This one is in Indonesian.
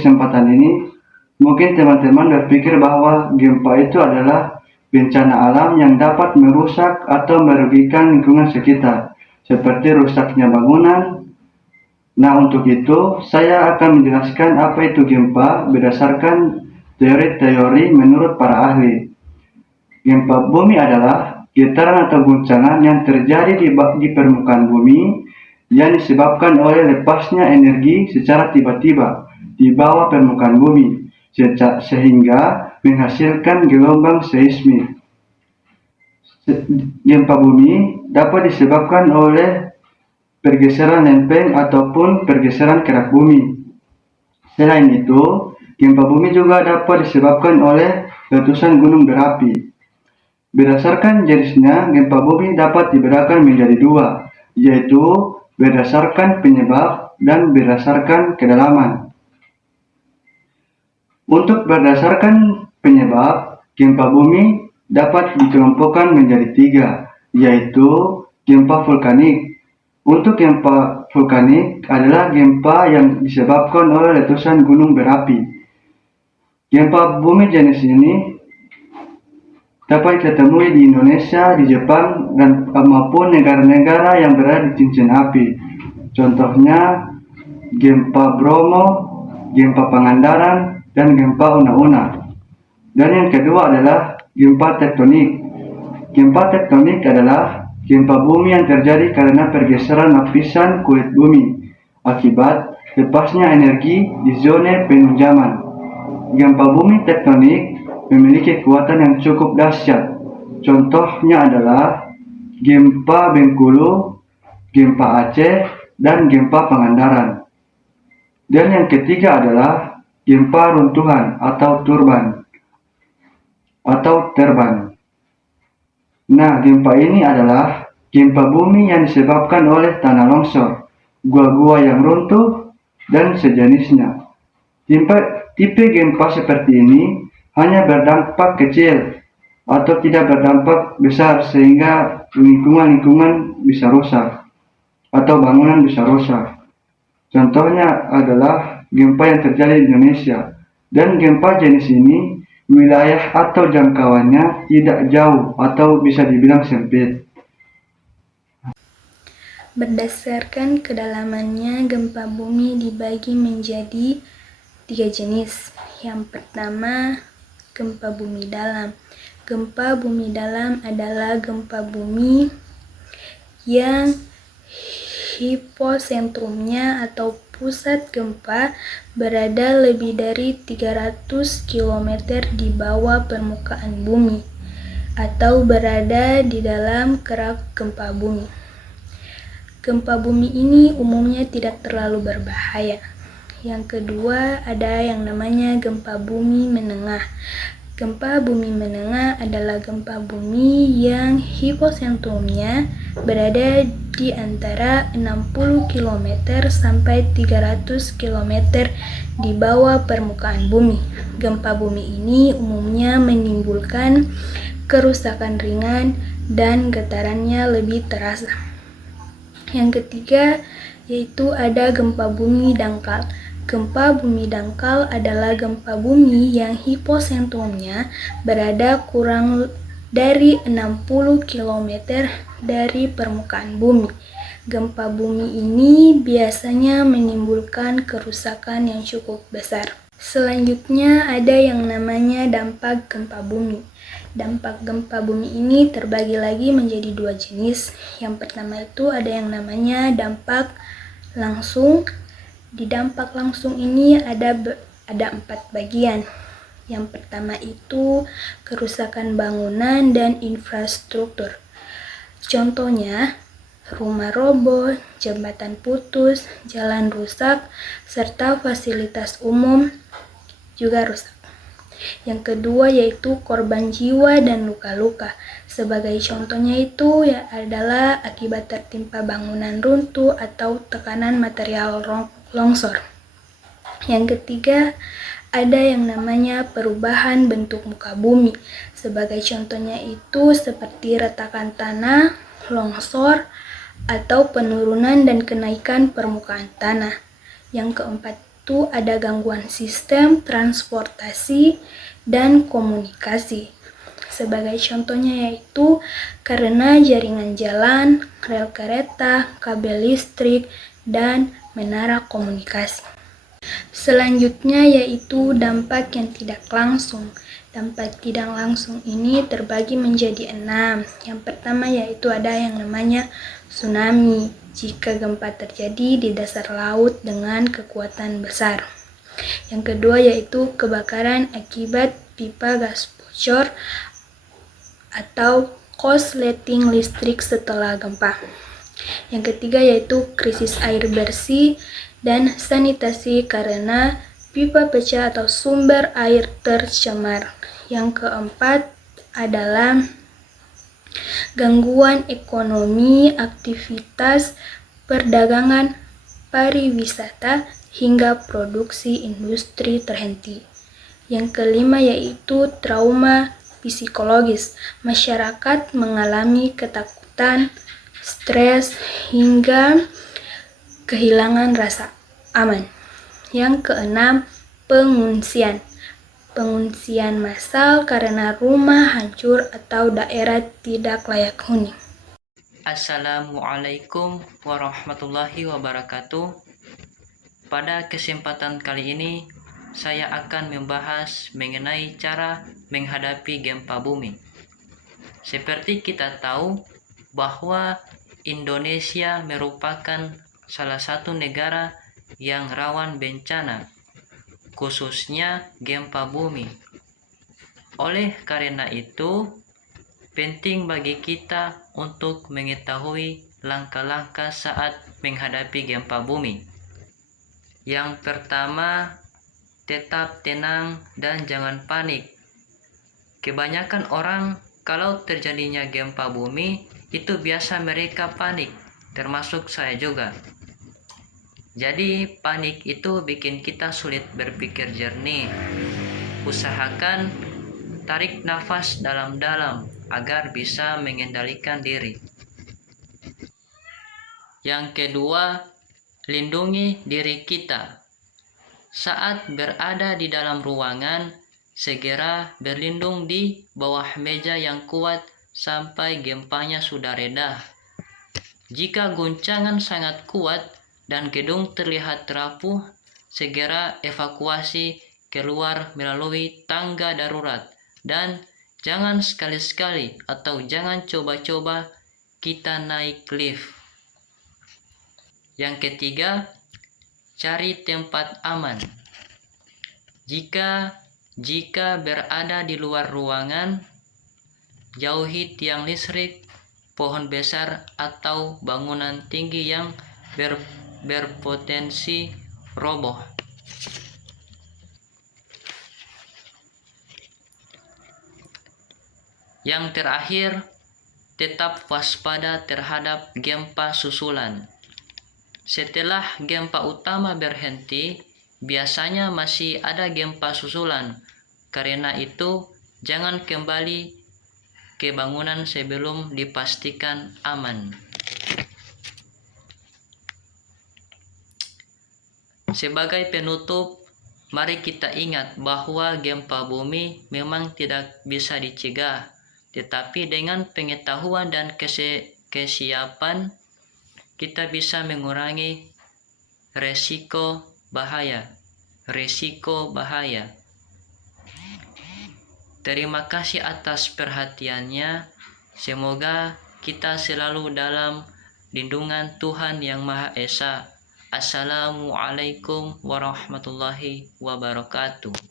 kesempatan ini, mungkin teman-teman berpikir bahwa gempa itu adalah bencana alam yang dapat merusak atau merugikan lingkungan sekitar, seperti rusaknya bangunan. Nah, untuk itu, saya akan menjelaskan apa itu gempa berdasarkan teori-teori menurut para ahli. Gempa bumi adalah getaran atau guncangan yang terjadi di permukaan bumi yang disebabkan oleh lepasnya energi secara tiba-tiba di bawah permukaan bumi, sehingga menghasilkan gelombang seismik. Gempa bumi dapat disebabkan oleh pergeseran lempeng ataupun pergeseran kerak bumi. Selain itu, gempa bumi juga dapat disebabkan oleh letusan gunung berapi. Berdasarkan jenisnya, gempa bumi dapat dibedakan menjadi dua, yaitu berdasarkan penyebab dan berdasarkan kedalaman. Untuk berdasarkan penyebab, gempa bumi dapat dikelompokkan menjadi tiga, yaitu gempa vulkanik. Untuk gempa vulkanik adalah gempa yang disebabkan oleh letusan gunung berapi. Gempa bumi jenis ini dapat ditemui di Indonesia, di Jepang, dan maupun negara-negara yang berada di cincin api. Contohnya gempa Bromo, gempa Pangandaran, dan gempa Una-Una. Dan yang kedua adalah gempa tektonik. Gempa tektonik adalah gempa bumi yang terjadi karena pergeseran lapisan kulit bumi akibat lepasnya energi di zona penunjaman. Gempa bumi tektonik memiliki kekuatan yang cukup dahsyat. Contohnya adalah gempa Bengkulu, gempa Aceh, dan gempa Pangandaran. Dan yang ketiga adalah gempa runtuhan atau terban. Nah, gempa ini adalah gempa bumi yang disebabkan oleh tanah longsor, gua-gua yang runtuh, dan sejenisnya. Tipe gempa seperti ini hanya berdampak kecil atau tidak berdampak besar sehingga lingkungan bisa rusak atau bangunan bisa rusak. Contohnya adalah gempa yang terjadi di Indonesia. Dan gempa jenis ini wilayah atau jangkauannya tidak jauh atau bisa dibilang sempit. Berdasarkan kedalamannya, gempa bumi dibagi menjadi 3 jenis. Yang pertama, gempa bumi dalam. Gempa bumi dalam adalah gempa bumi yang hiposentrumnya atau pusat gempa berada lebih dari 300 km di bawah permukaan bumi atau berada di dalam kerak gempa bumi. Gempa bumi ini umumnya tidak terlalu berbahaya. Yang kedua, ada yang namanya gempa bumi menengah. Gempa bumi menengah adalah gempa bumi yang hiposentrumnya berada di antara 60 km sampai 300 km di bawah permukaan bumi. Gempa bumi ini umumnya menimbulkan kerusakan ringan dan getarannya lebih terasa. Yang ketiga yaitu ada gempa bumi dangkal. Gempa bumi dangkal adalah gempa bumi yang hiposentrumnya berada kurang dari 60 km dari permukaan bumi. Gempa bumi ini biasanya menimbulkan kerusakan yang cukup besar. Selanjutnya ada yang namanya dampak gempa bumi. Dampak gempa bumi ini terbagi lagi menjadi 2 jenis. Yang pertama itu ada yang namanya dampak langsung. Di dampak langsung ini ada 4 bagian. Yang pertama itu kerusakan bangunan dan infrastruktur. Contohnya, rumah roboh, jembatan putus, jalan rusak, serta fasilitas umum juga rusak. Yang kedua yaitu korban jiwa dan luka-luka. Sebagai contohnya itu adalah akibat tertimpa bangunan runtuh atau tekanan material longsor. Yang ketiga, ada yang namanya perubahan bentuk muka bumi. Sebagai contohnya itu seperti retakan tanah, longsor, atau penurunan dan kenaikan permukaan tanah. Yang keempat yaitu ada gangguan sistem transportasi dan komunikasi. Sebagai contohnya yaitu karena jaringan jalan, rel kereta, kabel listrik, dan menara komunikasi. Selanjutnya yaitu dampak yang tidak langsung. Dampak tidak langsung ini terbagi menjadi 6. Yang pertama yaitu ada yang namanya tsunami, jika gempa terjadi di dasar laut dengan kekuatan besar. Yang kedua yaitu kebakaran akibat pipa gas bocor atau korsleting listrik setelah gempa. Yang ketiga yaitu krisis air bersih dan sanitasi karena pipa pecah atau sumber air tercemar. Yang keempat adalah gangguan ekonomi, aktivitas perdagangan, pariwisata, hingga produksi industri terhenti. Yang kelima yaitu trauma psikologis. Masyarakat mengalami ketakutan, stres, hingga kehilangan rasa aman. Yang keenam, pengungsian. Pengungsian massal karena rumah hancur atau daerah tidak layak huni. Assalamualaikum warahmatullahi wabarakatuh. Pada kesempatan kali ini, saya akan membahas mengenai cara menghadapi gempa bumi. Seperti kita tahu bahwa Indonesia merupakan salah satu negara yang rawan bencana, khususnya gempa bumi. Oleh karena itu, penting bagi kita untuk mengetahui langkah-langkah saat menghadapi gempa bumi. Yang pertama, tetap tenang dan jangan panik. Kebanyakan orang kalau terjadinya gempa bumi, itu biasa mereka panik, termasuk saya juga. Jadi panik itu bikin kita sulit berpikir jernih. Usahakan tarik nafas dalam-dalam agar bisa mengendalikan diri. Yang kedua, lindungi diri kita. Saat berada di dalam ruangan, segera berlindung di bawah meja yang kuat sampai gempanya sudah reda. Jika guncangan sangat kuat dan gedung terlihat rapuh, segera evakuasi keluar melalui tangga darurat. Dan jangan sekali-sekali atau jangan coba-coba kita naik lift. Yang ketiga, cari tempat aman. Jika berada di luar ruangan, jauhi tiang listrik, pohon besar, atau bangunan tinggi yang berpotensi roboh. Yang terakhir, tetap waspada terhadap gempa susulan. Setelah gempa utama berhenti, biasanya masih ada gempa susulan. Karena itu, jangan kembali ke bangunan sebelum dipastikan aman. Sebagai penutup, mari kita ingat bahwa gempa bumi memang tidak bisa dicegah, tetapi dengan pengetahuan dan kesiapan, kita bisa mengurangi resiko bahaya. Terima kasih atas perhatiannya. Semoga kita selalu dalam lindungan Tuhan Yang Maha Esa. Assalamualaikum warahmatullahi wabarakatuh.